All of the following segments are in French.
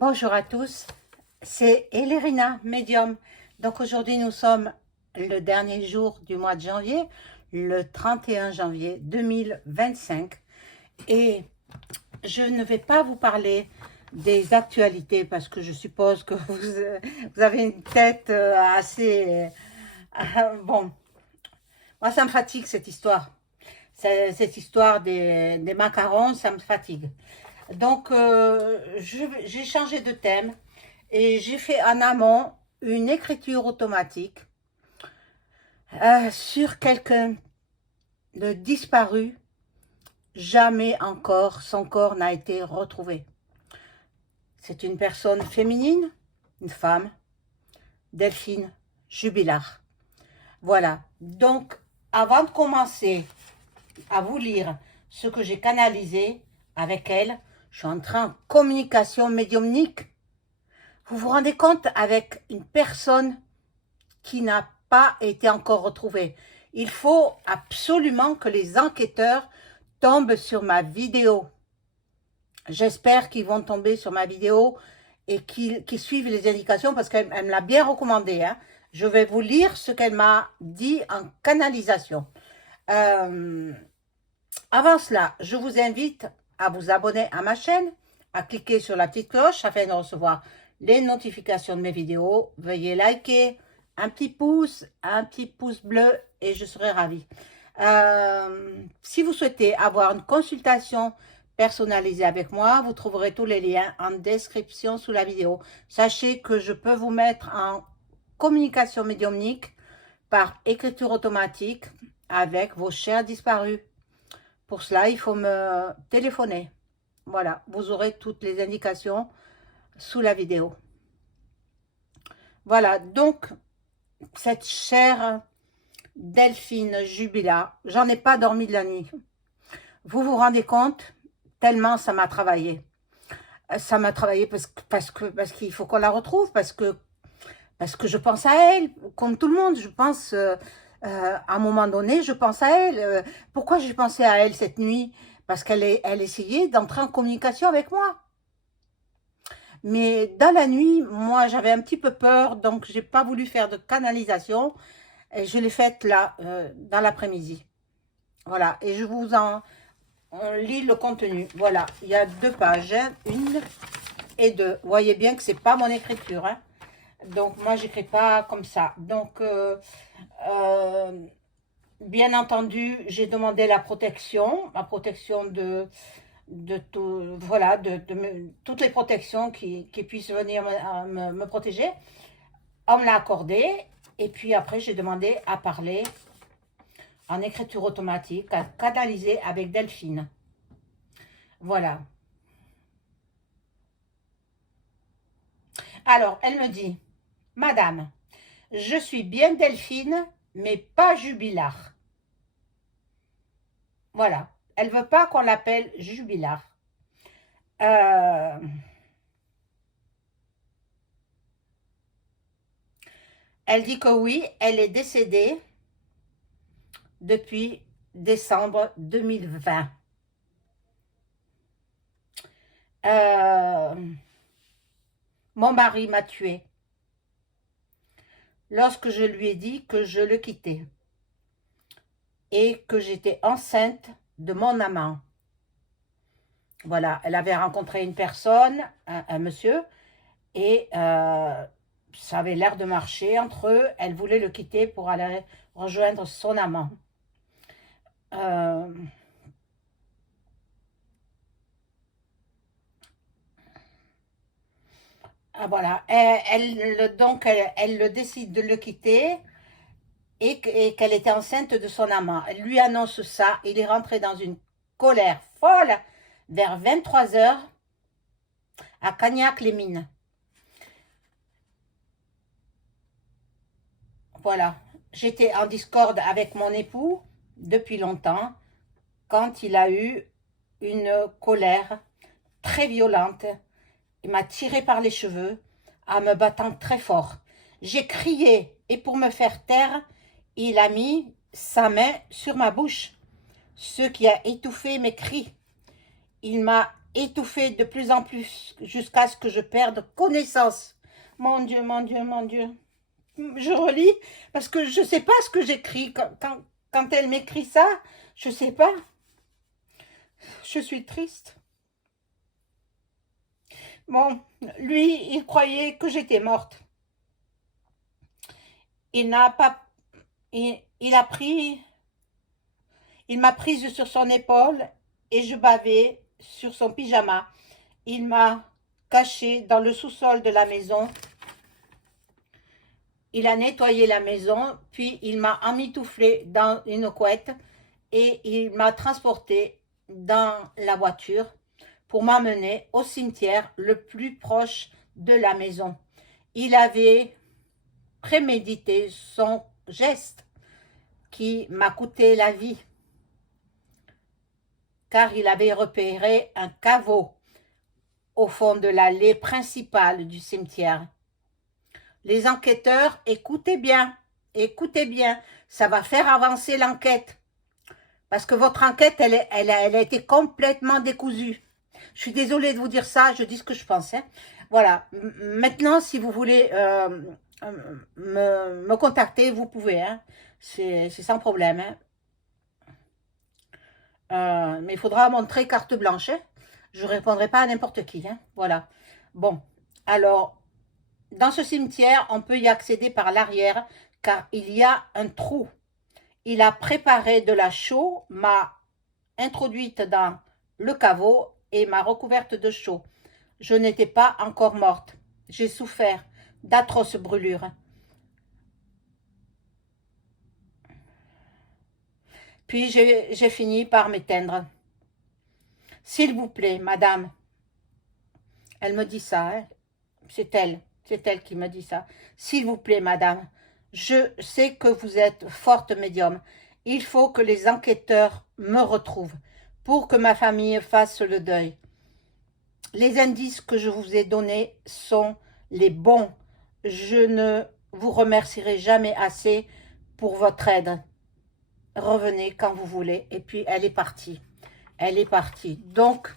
Bonjour à tous, c'est Elérina, médium. Donc aujourd'hui nous sommes le dernier jour du mois de janvier, le 31 janvier 2025. Et je ne vais pas vous parler des actualités parce que je suppose que vous avez une tête assez... bon, moi ça me fatigue cette histoire. Cette histoire des macarons, ça me fatigue. Donc, j'ai changé de thème et j'ai fait en amont une écriture automatique sur quelqu'un de disparu. Jamais encore son corps n'a été retrouvé. C'est une personne féminine, une femme, Delphine Jubilard. Voilà. Donc, avant de commencer à vous lire ce que j'ai canalisé avec elle, je suis entrée en communication médiumnique. Vous vous rendez compte, avec une personne qui n'a pas été encore retrouvée. Il faut absolument que les enquêteurs tombent sur ma vidéo. J'espère qu'ils vont tomber sur ma vidéo et qu'ils suivent les indications parce qu'elle me l'a bien recommandé. Hein. Je vais vous lire ce qu'elle m'a dit en canalisation. Avant cela, je vous invite à vous abonner à ma chaîne, à cliquer sur la petite cloche afin de recevoir les notifications de mes vidéos. Veuillez liker, un petit pouce bleu et je serai ravie. Si vous souhaitez avoir une consultation personnalisée avec moi, vous trouverez tous les liens en description sous la vidéo. Sachez que je peux vous mettre en communication médiumnique par écriture automatique avec vos chers disparus. Pour cela, il faut me téléphoner. Voilà, vous aurez toutes les indications sous la vidéo. Voilà, donc, cette chère Delphine Jubilard, j'en ai pas dormi de la nuit. Vous vous rendez compte? Tellement ça m'a travaillé. Ça m'a travaillé parce qu'il faut qu'on la retrouve, parce que je pense à elle, comme tout le monde, je pense... à un moment donné, je pense à elle. Pourquoi j'ai pensé à elle cette nuit? Parce elle essayait d'entrer en communication avec moi. Mais dans la nuit, moi, j'avais un petit peu peur, donc j'ai pas voulu faire de canalisation. Et je l'ai faite là, dans l'après-midi. Voilà, et je vous en lis le contenu. Voilà, il y a 2 pages, hein, 1 et 2. Vous voyez bien que c'est pas mon écriture, hein. Donc, moi, j'écris pas comme ça. Donc, bien entendu, j'ai demandé la protection de tout, voilà, toutes les protections qui puissent venir me protéger. On me l'a accordé. Et puis après, j'ai demandé à parler en écriture automatique, à canaliser avec Delphine. Voilà. Alors, elle me dit, Madame, je suis bien Delphine, mais pas Jubilard. Voilà. Elle veut pas qu'on l'appelle Jubilard. Elle dit que oui, elle est décédée depuis décembre 2020. Mon mari m'a tuée lorsque je lui ai dit que je le quittais et que j'étais enceinte de mon amant. Voilà, elle avait rencontré une personne, un monsieur, et ça avait l'air de marcher entre eux. Elle voulait le quitter pour aller rejoindre son amant. Voilà, donc elle décide de le quitter et qu'elle était enceinte de son amant. Elle lui annonce ça, il est rentré dans une colère folle vers 23 heures à Cagnac-les-Mines. Voilà, j'étais en discorde avec mon époux depuis longtemps quand il a eu une colère très violente. Il m'a tiré par les cheveux en me battant très fort. J'ai crié et pour me faire taire, il a mis sa main sur ma bouche, ce qui a étouffé mes cris. Il m'a étouffer de plus en plus jusqu'à ce que je perde connaissance. Mon Dieu, mon Dieu, mon Dieu. Je relis parce que je ne sais pas ce que j'écris. Quand elle m'écrit ça, je ne sais pas. Je suis triste. Bon, lui, il croyait que j'étais morte. Il n'a pas... il a pris... Il m'a prise sur son épaule et je bavais sur son pyjama. Il m'a cachée dans le sous-sol de la maison. Il a nettoyé la maison, puis il m'a emmitouflé dans une couette et il m'a transportée dans la voiture pour m'amener au cimetière le plus proche de la maison. Il avait prémédité son geste qui m'a coûté la vie, car il avait repéré un caveau au fond de l'allée principale du cimetière. Les enquêteurs, écoutez bien, ça va faire avancer l'enquête. Parce que votre enquête, elle a été complètement décousue. Je suis désolée de vous dire ça, je dis ce que je pense. Hein. Voilà, maintenant, si vous voulez me contacter, vous pouvez. Hein. C'est sans problème. Hein. Mais il faudra montrer carte blanche. Hein. Je ne répondrai pas à n'importe qui. Hein. Voilà. Bon, alors... Dans ce cimetière, on peut y accéder par l'arrière, car il y a un trou. Il a préparé de la chaux, m'a introduite dans le caveau et m'a recouverte de chaux. Je n'étais pas encore morte. J'ai souffert d'atroces brûlures. Puis j'ai fini par m'éteindre. S'il vous plaît, madame. Elle me dit ça, hein. C'est elle qui me dit ça. S'il vous plaît, madame, je sais que vous êtes forte médium. Il faut que les enquêteurs me retrouvent pour que ma famille fasse le deuil. Les indices que je vous ai donnés sont les bons. Je ne vous remercierai jamais assez pour votre aide. Revenez quand vous voulez. Et puis, elle est partie. Elle est partie. Donc,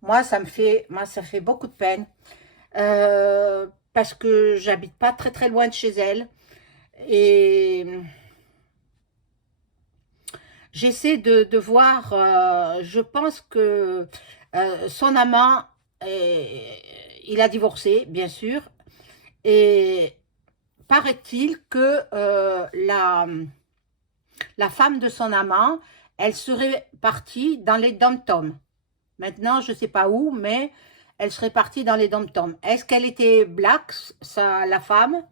moi, ça fait beaucoup de peine. Parce que j'habite pas très très loin de chez elle et j'essaie de voir, je pense que son amant, il a divorcé bien sûr et paraît-il que la femme de son amant, elle serait partie dans les dom-toms. Maintenant, je sais pas où, mais elle serait partie dans les dom-toms. Est-ce qu'elle était black, la femme,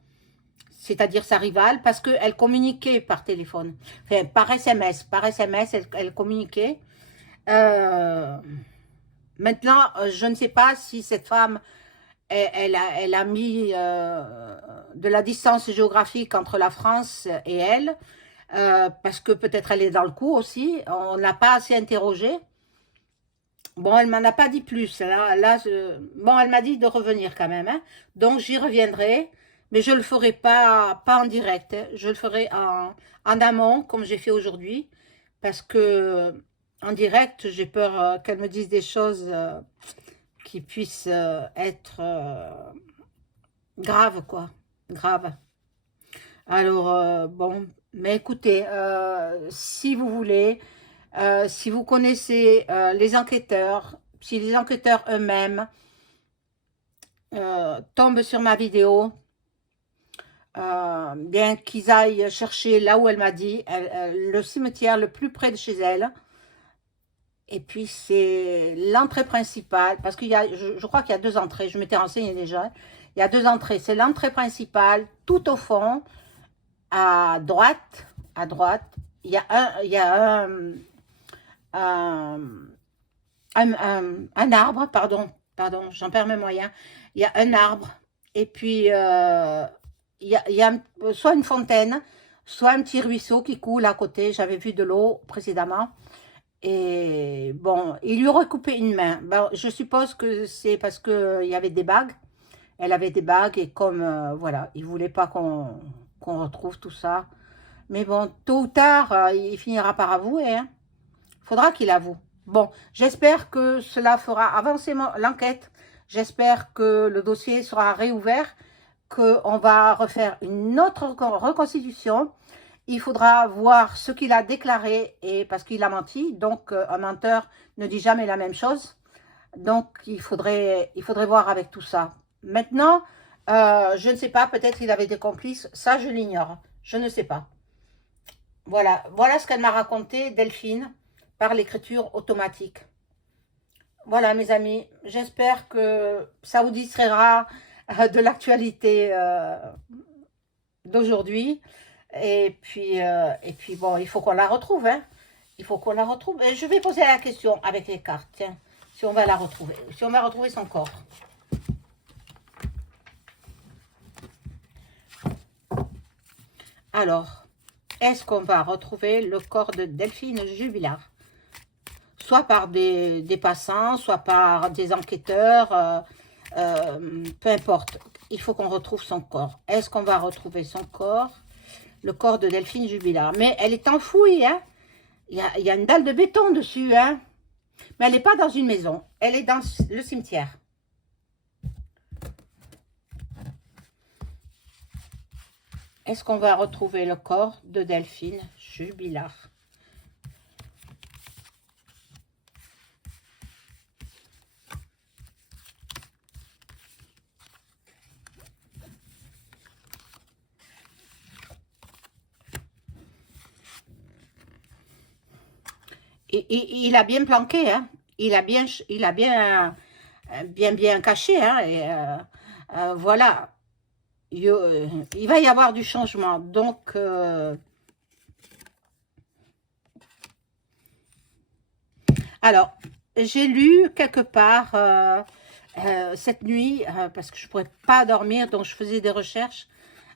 c'est-à-dire sa rivale, parce qu'elle communiquait par téléphone, enfin par SMS, elle communiquait. Maintenant, je ne sais pas si cette femme, elle a mis de la distance géographique entre la France et elle, parce que peut-être elle est dans le coup aussi, on n'a pas assez interrogé. Bon, elle m'en a pas dit plus. Bon, elle m'a dit de revenir quand même. Hein. Donc, j'y reviendrai. Mais je ne le ferai pas en direct. Hein. Je le ferai en amont, comme j'ai fait aujourd'hui. Parce que en direct, j'ai peur qu'elle me dise des choses qui puissent être graves, quoi. Graves. Alors, bon. Mais écoutez, si vous voulez... si vous connaissez les enquêteurs, si les enquêteurs eux-mêmes tombent sur ma vidéo, bien qu'ils aillent chercher là où elle m'a dit, le cimetière le plus près de chez elle, et puis c'est l'entrée principale, parce qu'il y a, je crois qu'il y a deux entrées, je m'étais renseignée déjà, il y a deux entrées, c'est l'entrée principale, tout au fond, à droite, il y a un arbre, pardon, j'en perds mes moyens, il y a un arbre, et puis il y a soit une fontaine, soit un petit ruisseau qui coule à côté, j'avais vu de l'eau précédemment, et bon, il lui aurait coupé une main, bon, je suppose que c'est parce qu'il y avait des bagues, elle avait des bagues, et comme, voilà, il ne voulait pas qu'on retrouve tout ça, mais bon, tôt ou tard, il finira par avouer, hein. Faudra qu'il avoue. Bon, j'espère que cela fera avancer l'enquête. J'espère que le dossier sera réouvert, qu'on va refaire une autre reconstitution. Il faudra voir ce qu'il a déclaré, et parce qu'il a menti. Donc, un menteur ne dit jamais la même chose. Donc, il faudrait voir avec tout ça. Maintenant, je ne sais pas, peut-être il avait des complices. Ça, je l'ignore. Je ne sais pas. Voilà, voilà ce qu'elle m'a raconté, Delphine, par l'écriture automatique. Voilà, mes amis, j'espère que ça vous distraira de l'actualité d'aujourd'hui. Et puis, bon, il faut qu'on la retrouve, hein. Il faut qu'on la retrouve. Et je vais poser la question avec les cartes, tiens, si on va la retrouver, si on va retrouver son corps. Alors, est-ce qu'on va retrouver le corps de Delphine Jubilard? Soit par des passants, soit par des enquêteurs, peu importe. Il faut qu'on retrouve son corps. Est-ce qu'on va retrouver son corps? Le corps de Delphine Jubilard. Mais elle est enfouie, hein. Il y a une dalle de béton dessus, hein. Mais elle n'est pas dans une maison. Elle est dans le cimetière. Est-ce qu'on va retrouver le corps de Delphine Jubilard? Et il a bien planqué, hein. Il a bien caché, hein. Et voilà. Il va y avoir du changement. Donc, alors, j'ai lu quelque part cette nuit, parce que je ne pourrais pas dormir, donc je faisais des recherches.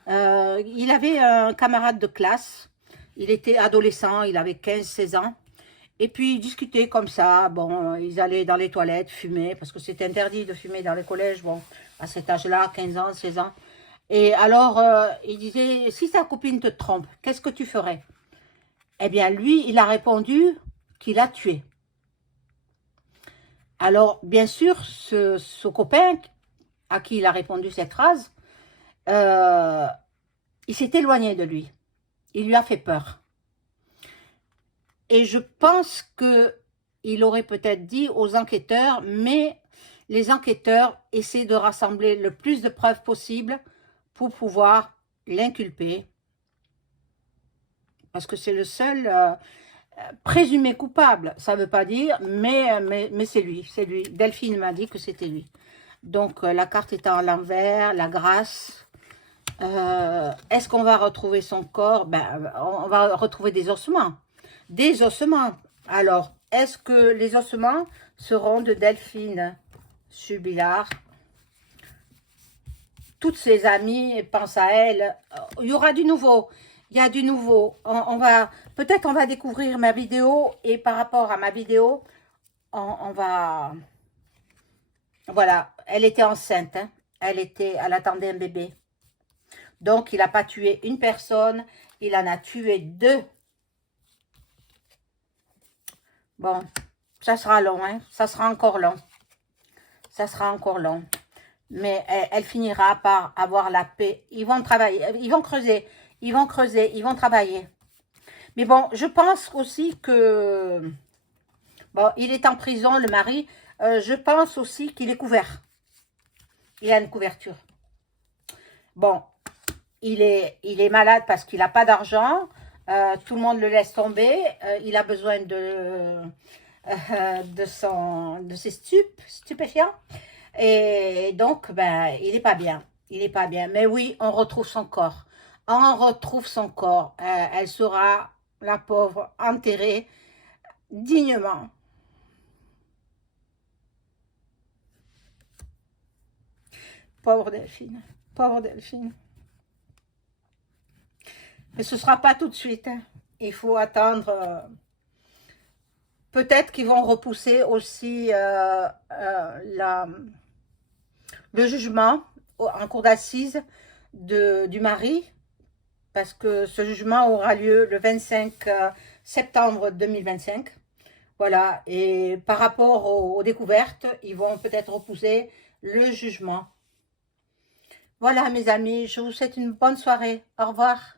Il avait un camarade de classe. Il était adolescent, il avait 15-16 ans. Et puis, ils discutaient comme ça. Bon, ils allaient dans les toilettes fumer, parce que c'est interdit de fumer dans les collèges, bon, à cet âge-là, 15 ans, 16 ans. Et alors, il disait, si ta copine te trompe, qu'est-ce que tu ferais? Eh bien, lui, il a répondu qu'il a tué. Alors, bien sûr, ce copain à qui il a répondu cette phrase, il s'est éloigné de lui. Il lui a fait peur. Et je pense qu'il aurait peut-être dit aux enquêteurs, mais les enquêteurs essaient de rassembler le plus de preuves possible pour pouvoir l'inculper. Parce que c'est le seul présumé coupable. Ça ne veut pas dire, mais c'est lui. Delphine m'a dit que c'était lui. Donc, la carte est à l'envers, la grâce. Est-ce qu'on va retrouver son corps? Ben, on va retrouver des ossements. Des ossements. Alors, est-ce que les ossements seront de Delphine Jubilard? Toutes ses amies pensent à elle. Il y aura du nouveau. Il y a du nouveau. Peut-être on va découvrir ma vidéo, et par rapport à ma vidéo, on va... Voilà, elle était enceinte, hein. Elle attendait un bébé. Donc, il n'a pas tué une personne, il en a tué 2. Bon, ça sera long, hein. Ça sera encore long. Ça sera encore long. Mais elle finira par avoir la paix. Ils vont travailler, ils vont creuser, ils vont travailler. Mais bon, je pense aussi que... Bon, il est en prison, le mari. Je pense aussi qu'il est couvert. Il a une couverture. Bon, il est malade parce qu'il n'a pas d'argent. Tout le monde le laisse tomber. Il a besoin de ses stupéfiants. Et donc, ben, il n'est pas bien. Il n'est pas bien. Mais oui, on retrouve son corps. On retrouve son corps. Elle sera, la pauvre, enterrée dignement. Pauvre Delphine. Pauvre Delphine. Mais ce ne sera pas tout de suite, hein. Il faut attendre. Peut-être qu'ils vont repousser aussi le jugement en cour d'assises du mari, parce que ce jugement aura lieu le 25 septembre 2025. Voilà, et par rapport aux découvertes, ils vont peut-être repousser le jugement. Voilà mes amis, je vous souhaite une bonne soirée. Au revoir.